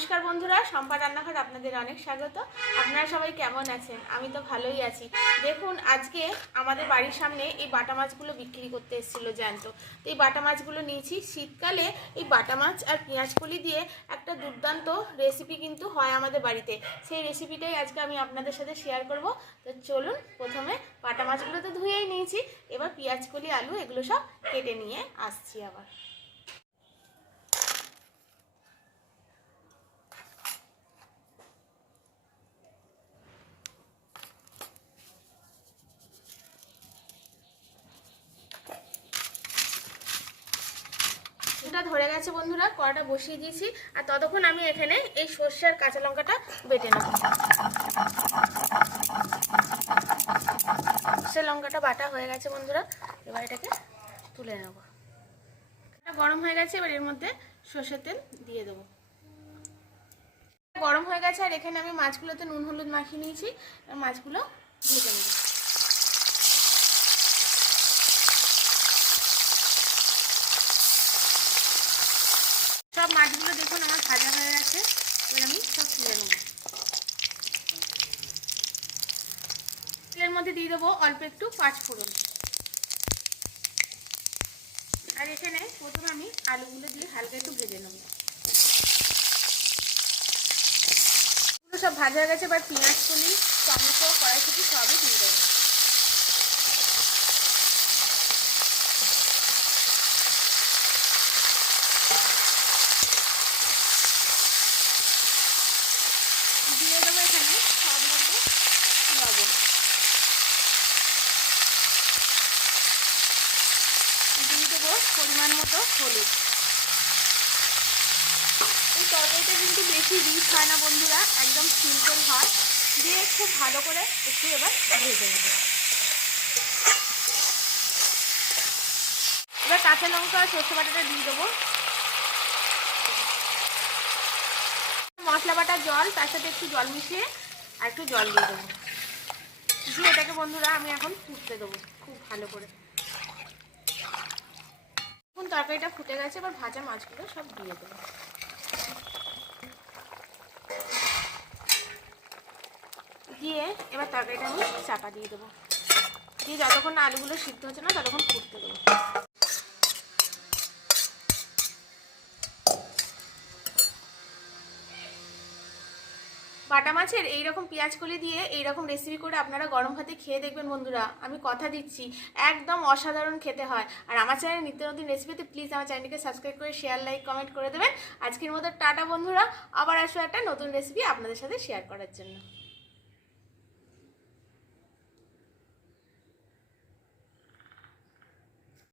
নমস্কার বন্ধুরা সম্পা রান্নাঘর আপনাদের অনেক স্বাগত। আপনারা সবাই কেমন আছেন? আমি তো ভালোই আছি। দেখুন, আজকে আমাদের বাড়ির সামনে এই বাটা মাছগুলো বিক্রি করতে এসেছিল জ্যান্ত। তো এই বাটা মাছগুলো নিয়েছি। শীতকালে এই বাটা মাছ আর কলি দিয়ে একটা দুর্দান্ত রেসিপি কিন্তু হয় আমাদের বাড়িতে। সেই রেসিপিটাই আজকে আমি আপনাদের সাথে শেয়ার করব। তো চলুন, প্রথমে বাটা মাছগুলো তো ধুয়েই নিয়েছি। এবার কলি আলু, এগুলো সব কেটে নিয়ে আসছি আবার। এটা ধরে গেছে বন্ধুরা, কড়াটা বসিয়ে দিয়েছি। আর ততক্ষণ আমি এখানে এই সর্ষে আর কাঁচা লঙ্কাটা বেটে নেব। সে লঙ্কাটা বাটা হয়ে গেছে বন্ধুরা, এবার এটাকে তুলে নেব। গরম হয়ে গেছে, এবার এর মধ্যে সর্ষের তেল দিয়ে দেবো। গরম হয়ে গেছে, আর এখানে আমি মাছগুলোতে নুন, হলুদ মাখিয়ে নিয়েছি। আর মাছগুলো ভেজে নেব সব মাছগুলো দেখুন, আমার ভাজা হয়ে গেছে। এবার আমি সব তুলে নেব। তেলের মধ্যে দিয়ে দেবো অল্প একটু পাঁচ ফোড়ন। আর এখানে প্রথমে আমি আলুগুলো দিয়ে হালকা একটু ভেজে নেব। সব ভাজা হয়ে গেছে, এবার পেঁয়াজ কলি টমেটো, কড়াইশুটি সবই দিয়ে দেবো। দিয়ে দেবো এখানে, সব মতো লবণ। দিয়ে দেবো পরিমাণ মতো হলুদ। এই তরকারিটা কিন্তু বেশি রিচ হয় না বন্ধুরা, একদম সিম্পল হয়। দিয়ে খুব ভালো করে একটু এবার ভেজে নেব। এবার কাঁচা লঙ্কা আর সর্ষে বাটাটা দিয়ে দেবো। মশলা বাটা জল, তার সাথে একটু জল মিশিয়ে আর একটু জল দিয়ে দেবো। দিয়ে এটাকে বন্ধুরা আমি এখন ফুটতে দেবো খুব ভালো করে। এখন তরকারিটা ফুটে গেছে, এবার ভাজা মাছগুলো সব দিয়ে দেবো। দিয়ে এবার তরকারিটা আমি চাপা দিয়ে দেবো। দিয়ে যতক্ষণ আলুগুলো সিদ্ধ হচ্ছে না, ততক্ষণ ফুটতে দেবো। বাটা মাছের এইরকম পেঁয়াজ কলি দিয়ে এইরকম রেসিপি করে আপনারা গরম ভাতে খেয়ে দেখবেন বন্ধুরা। আমি কথা দিচ্ছি, একদম অসাধারণ খেতে হয়। আর আমার চ্যানেলের নিত্য নতুন রেসিপিতে প্লিজ আমার চ্যানেলকে সাবস্ক্রাইব করে শেয়ার লাইক কমেন্ট করে দেবেন। আজকের মতো টাটা বন্ধুরা। আবার আসব একটা নতুন রেসিপি আপনাদের সাথে শেয়ার করার জন্য।